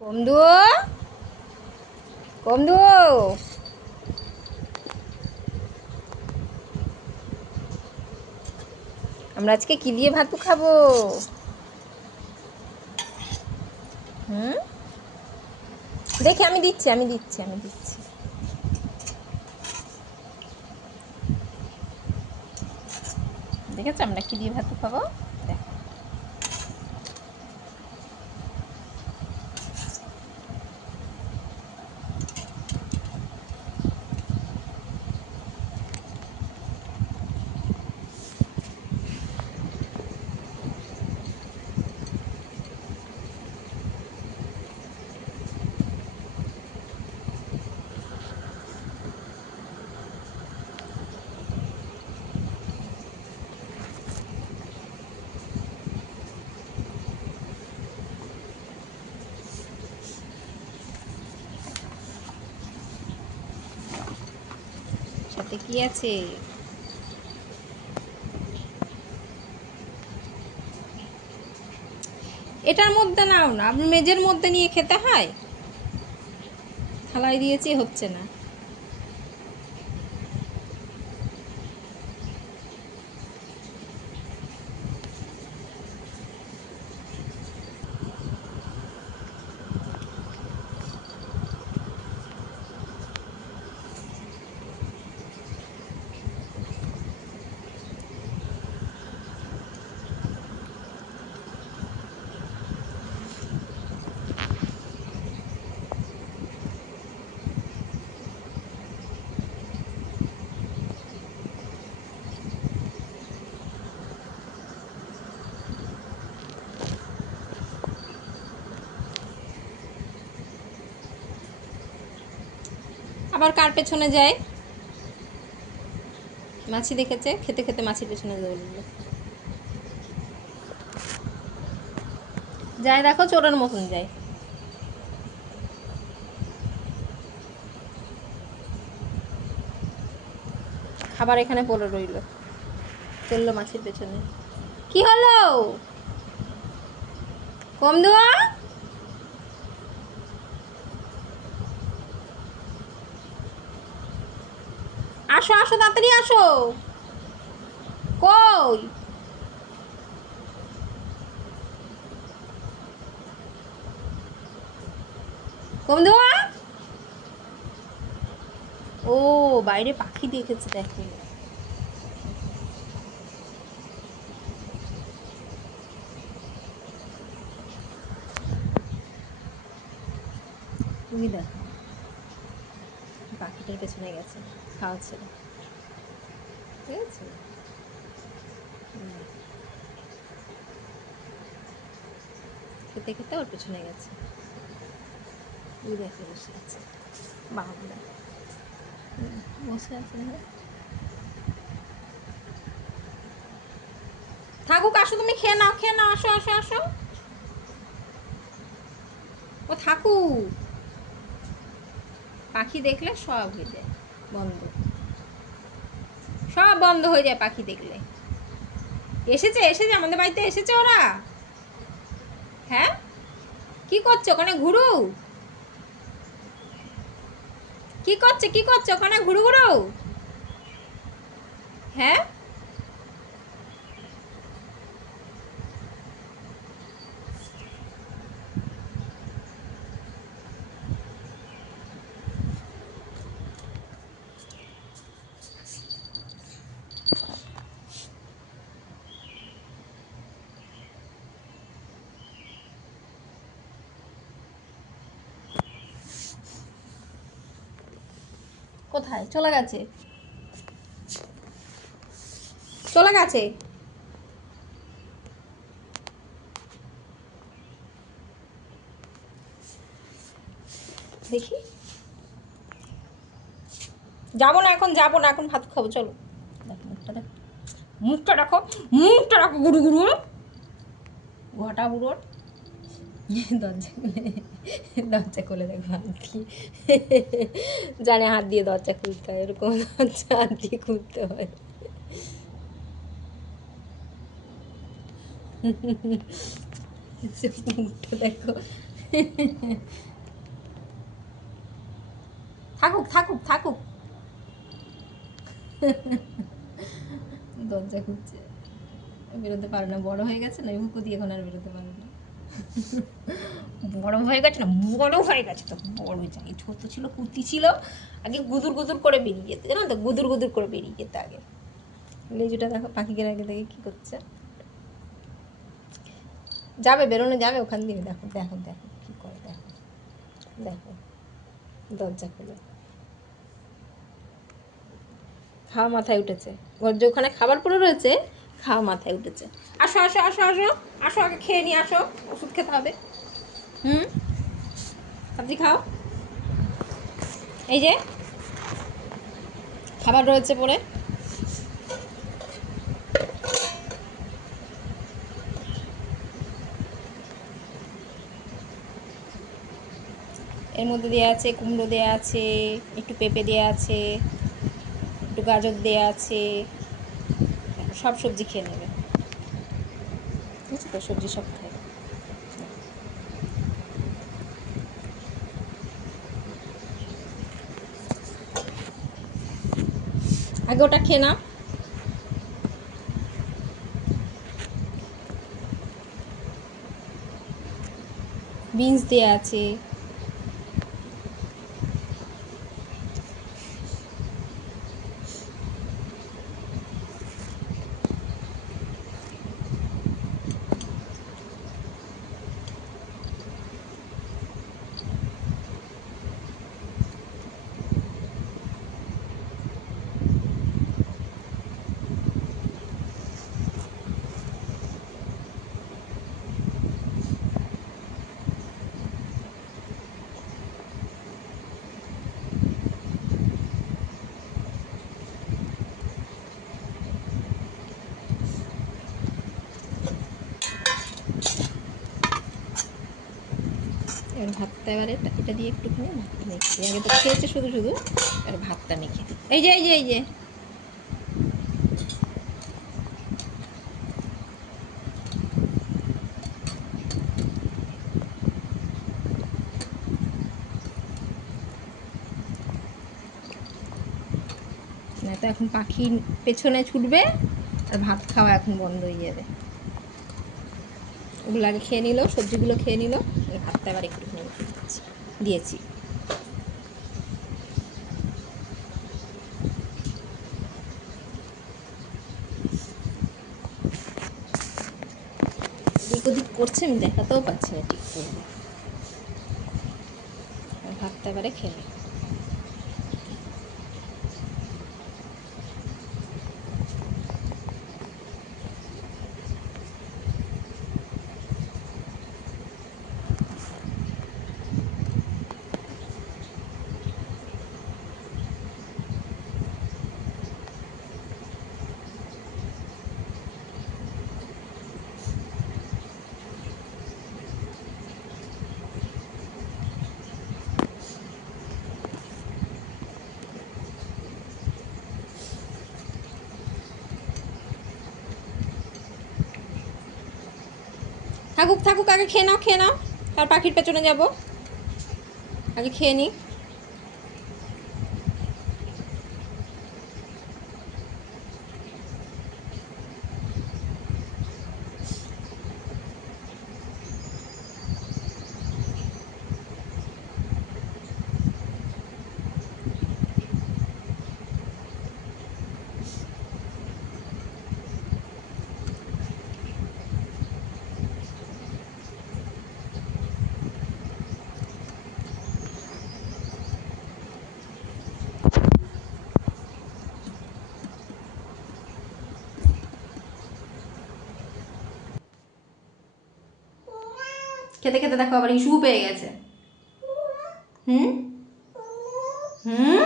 কমদু, কমদু, আমরা আজকে কি দিয়ে ভাত খাবো? দেখি, আমি দিচ্ছি। দেখেছো আমরা কি দিয়ে ভাত খাবো? দেখো, সাথে কি আছে? এটার মধ্যে নাও না, আপনি মেজের মধ্যে নিয়ে খেতে হয়। থালায় দিয়েছি, হচ্ছে না। আবার কার পেছনে যায়? মাছি দেখেছে, খেতে খেতে মাছির পেছনে দৌড়লো। যায়, দেখো, চোরের মতন যায়। খাবার এখানে পড়ে রইল, চললো মাছির পেছনে। কি হলো কমদুয়া? আসো আসো, তাড়াতাড়ি আসো। কই? কমদুয়া, ও বাইরে পাখি দেখেছে, দেখো। তুমি দেখো, পাখিটার পেছনে গেছে, খাওয়াচ্ছে না, ঠিক আছে? খেতে খেতে ওর পেছনে গেছে। ওই দেখে বসে আছে, বাবুরা বসে আছে না। থাকুক, আসো, তুমি খেয়ে নাও, খেয়ে নাও, আসো আসো আসো। ও থাকুক, পাখি দেখলে সব হয়ে যায় বন্ধ, সব বন্ধ হয়ে যায় পাখি দেখলে। এসেছে এসেছে, আমাদের বাড়িতে এসেছে ওরা। হ্যাঁ, কি করছো ওখানে ঘুরু? কি করছো ওখানে ঘুরু ঘুরু? হ্যাঁ, কোথায় চলে গেছে? চলে গেছে। দেখি, যাবো না এখন, যাবো না এখন, ভাত খাবো, চলো। দেখো মুখটা, দেখো মুখটা, রাখো মুখটা, রাখো গুরু গুরু ঘটা বুড়োর। দরজা খুলে দেখো হাত দিয়ে, জানে হাত দিয়ে দরজা খুলতে হয়, এরকম দরজা হাত দিয়ে খুলতে হয়। মুখটা দেখো, থাকুক থাকুক থাকুক। দরজা খুঁজছে, বেরোতে পারে না, বড় হয়ে গেছে না, হুকু দিয়ে এখন আর বেরোতে পারে না। বড় হয়ে গেছে না, বড় হয়ে গেছে তো, বড় যাই, ছোট ছিল কুর্তি ছিল, আগে গুদুর গুদুর করে বেরিয়ে যেত, জানো তো, গুদুর গুদুর করে বেরিয়ে যেত আগে। লেজুটা দেখো পাখিকে আগে দেখে কী করছে, যাবে, বেরোনো যাবে ওখান দিয়ে, দেখো দেখো দেখো কী করে, দেখো দেখো, দরজা খুলে খাওয়া মাথায় উঠেছে, ওর যে ওখানে খাবার পড়ে রয়েছে, খাওয়া মাথায় উঠেছে। আসো আসো আসো আসো আসো, আগে খেয়ে নিয়ে আসো, ওষুধ খেতে হবে। সবজি খাও, এই যে খাবার রয়েছে পরে। এর মধ্যে দেওয়া আছে কুমড়ো, দেওয়া আছে একটু পেঁপে, দেওয়া আছে একটু গাজর, দেওয়া আছে, সব সবজি খেয়ে নেবে, বুঝছো তো, সবজি সব খায়। আগে ওটা খেয়ে নাও। বিনস দেওয়া আছে, এবার ভাতটা, এবারে এটা দিয়ে একটুখানি ভাতটা মেখে, আগে তো খেয়েছে শুধু শুধু, এবার ভাতটা মেখে, এই যে এই যে এই যে, না তো এখন পাখির পেছনে ছুটবে, আর ভাত খাওয়া এখন বন্ধ হয়ে যাবে। ওগুলো আগে খেয়ে নিল, সবজিগুলো খেয়ে নিল, ভাতটা এবার একটুখানি দিয়েছি। এদিক ওদিক করছে, আমি দেখাতেও পাচ্ছি না ঠিক করে। ভাতটা এবারে খেয়ে, থাকুক থাকুক, আগে খেয়ে নাও, খেয়ে নাও, তার পাখির পেছনে যাব, আগে খেয়ে নিই। খেতে খেতে দেখো আবার ইস্যু পেয়ে গেছে। হুম হুম